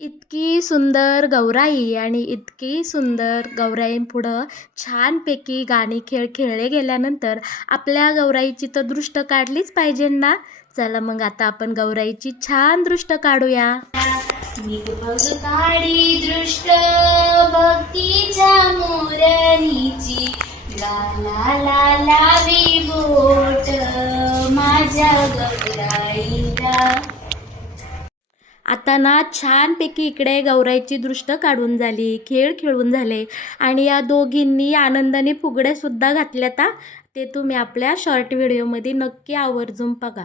इतकी सुंदर गौराई आणि इतकी सुंदर गौराईंपुढं छानपैकी गाणी खेळले गेल्यानंतर आपल्या गौराईची तर दृष्ट काढलीच पाहिजे ना. चला मग आता आपण गौराईची छान दृष्ट काढूया. मी बघ काढी दृष्ट भक्तीच्या मोरणीची, ला ला ला लावी बोट माझ्या गौराईला. आता ना छानपैकी इकडे गौराईची दृष्ट काढून झाली, खेळ खेळून झाले आणि या दोघींनी आनंदाने फुगड्यासुद्धा घातल्यात. ते तुम्ही आपल्या शॉर्ट व्हिडिओमध्ये नक्की आवर्जून बघा.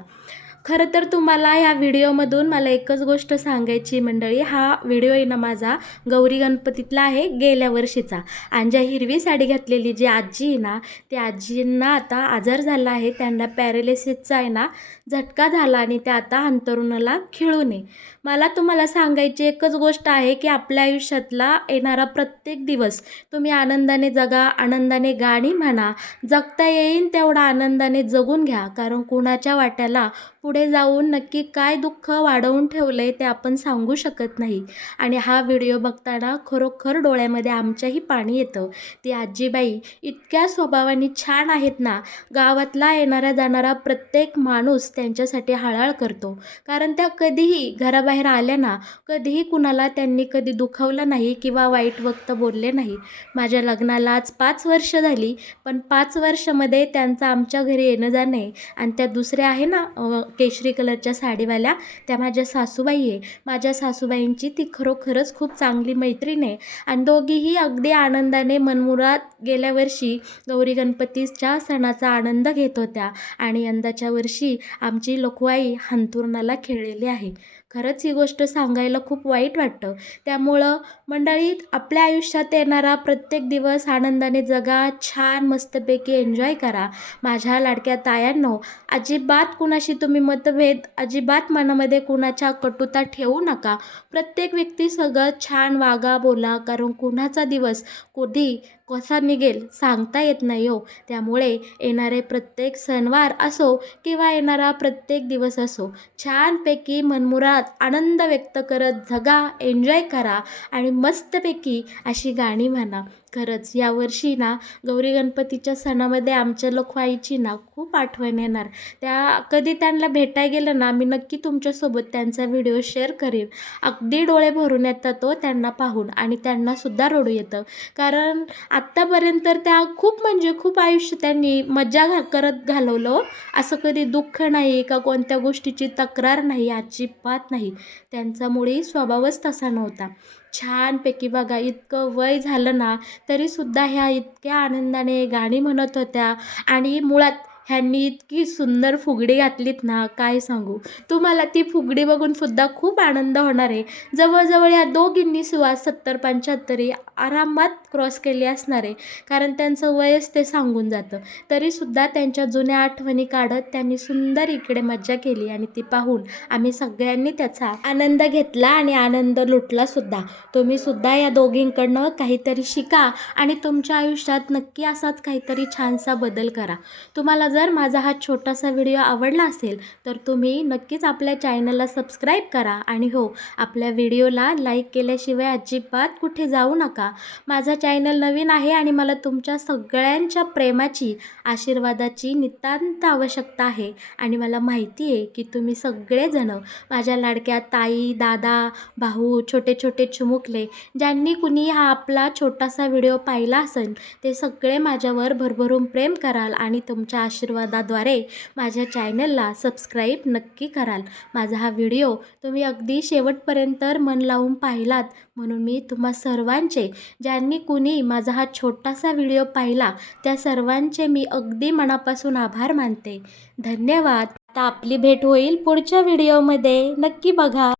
खरं तर तुम्हाला ह्या व्हिडिओमधून मला एकच गोष्ट सांगायची मंडळी. हा व्हिडिओ आहे ना माझा गौरी गणपतीतला आहे, गेल्या वर्षीचा. आणि ज्या हिरवी साडी घातलेली जी आजी आहे ना, त्या आजींना आता आजार झाला आहे. त्यांना पॅरालिसिसचा आहे ना झटका झाला आणि त्या आता अंथरुणाला खिळू नये. मला तुम्हाला सांगायची एकच गोष्ट आहे की आपल्या आयुष्यातला येणारा प्रत्येक दिवस तुम्ही आनंदाने जगा, आनंदाने गाणी म्हणा, जगता येईन तेवढा आनंदाने जगून घ्या. कारण कुणाच्या वाट्याला पुढे जाऊन नक्की काय दुःख वाढवून ठेवलं आहे ते आपण सांगू शकत नाही. आणि हा व्हिडिओ बघताना खरोखर डोळ्यामध्ये आमच्याही पाणी येतं. ती आजीबाई इतक्या स्वभावाने छान आहेत ना, गावातला येणारा जाणारा प्रत्येक माणूस त्यांच्यासाठी हळहळ करतो. कारण त्या कधीही घराबाहेर आल्या ना, कधीही कुणाला त्यांनी कधी दुखावलं नाही किंवा वाईट वक्त बोलले नाही. माझ्या लग्नाला आज 5 वर्ष झाली, पण 5 वर्षामध्ये त्यांचं आमच्या घरी येणं जाणं आहे. आणि त्या दुसऱ्या आहे ना केशरी कलरच्या साडीवाल्या, त्या माझ्या सासूबाई आहे. माझ्या सासूबाईंची ती खरोखरच खूप चांगली मैत्रीण आहे. आणि दोघीही अगदी आनंदाने मनमुराद गेल्या वर्षी गौरी गणपतीच्या सणाचा आनंद घेत होत्या. आणि यंदाच्या वर्षी आमची लोकवाई अंथरुणाला खिळलेली आहे. खरंच ही गोष्ट सांगायला खूप वाईट वाटतं. त्यामुळं मंडळी आपल्या आयुष्यात येणारा प्रत्येक दिवस आनंदाने जगा, छान मस्तपैकी एन्जॉय करा. माझ्या लाडक्या तायांनो, अजिबात कुणाशी तुम्ही मतभेद, अजिबात मनामध्ये कुणाच्या कटुता ठेवू नका. प्रत्येक व्यक्ती सगळं छान वागा, बोला. कारण कुणाचा दिवस कधी कसा निघेल सांगता येत नाही हो. त्यामुळे येणारे प्रत्येक सणवार असो किंवा येणारा प्रत्येक दिवस असो, छानपैकी मनमुराद आनंद व्यक्त करत जगा, एन्जॉय करा आणि मस्तपैकी अशी गाणी म्हणा. खरंच यावर्षी ना गौरी गणपतीच्या सणामध्ये आमच्या लोकवाईची ना खूप आठवण येणार. त्या कधी त्यांना भेटायला गेलं ना, मी नक्की तुमच्यासोबत त्यांचा व्हिडिओ शेअर करेन. अगदी डोळे भरून येतात तो त्यांना पाहून आणि त्यांनासुद्धा रडू येतं. कारण आत्तापर्यंत त्या खूप म्हणजे खूप आयुष्य त्यांनी मजा करत घालवलं. असं कधी दुःख नाही का कोणत्या गोष्टीची तक्रार नाही, अजिबात नाही. त्यांचा मुळी स्वभावच तसा नव्हता. छानपैकी बघा, इतकं वय झालं ना तरीसुद्धा ह्या इतक्या आनंदाने गाणी म्हणत होत्या. आणि मुळात ह्यांनी इतकी सुंदर फुगडी घातलीत ना, काय सांगू तुम्हाला. ती फुगडी बघून सुद्धा खूप आनंद होणार आहे. जवळजवळ या दोघींनी 70-75 आरामात क्रॉस केली असणार आहे. कारण त्यांचं वयच ते सांगून जातं. तरीसुद्धा त्यांच्या जुन्या आठवणी काढत त्यांनी सुंदर इकडे मज्जा केली आणि ती पाहून आम्ही सगळ्यांनी त्याचा आनंद घेतला आणि आनंद लुटलासुद्धा. तुम्हीसुद्धा या दोघींकडनं काहीतरी शिका आणि तुमच्या आयुष्यात नक्की असाच काहीतरी छानसा बदल करा. तुम्हाला जर माझा हा छोटासा व्हिडिओ आवडला असेल तर तुम्ही नक्कीच आपल्या चॅनलला सबस्क्राईब करा. आणि हो, आपल्या व्हिडिओला लाईक केल्याशिवाय अजिबात कुठे जाऊ नका. माझा चॅनल नवीन आहे आणि मला तुमच्या सगळ्यांच्या प्रेमाची, आशीर्वादाची नितांत आवश्यकता आहे आणि मला माहिती आहे की तुम्ही सगळेजणं माझ्या लाडक्या ताई, दादा, भाऊ, छोटे छोटे चिमुकले, ज्यांनी कुणी हा आपला छोटासा व्हिडिओ पाहिला असेल ते सगळे माझ्यावर भरभरून प्रेम कराल आणि तुमच्या आशीर्वादाद्वारे माझ्या चॅनलला सबस्क्राईब नक्की कराल. माझा हा व्हिडिओ तुम्ही अगदी शेवटपर्यंत मन लावून पाहिलात म्हणून मी तुम्हा सर्वांचे, ज्यांनी कुणी माझा हा छोटासा व्हिडिओ पाहिला त्या सर्वांचे मी अगदी मनापासून आभार मानते. धन्यवाद. आता आपली भेट होईल पुढच्या व्हिडिओमध्ये. नक्की बघा.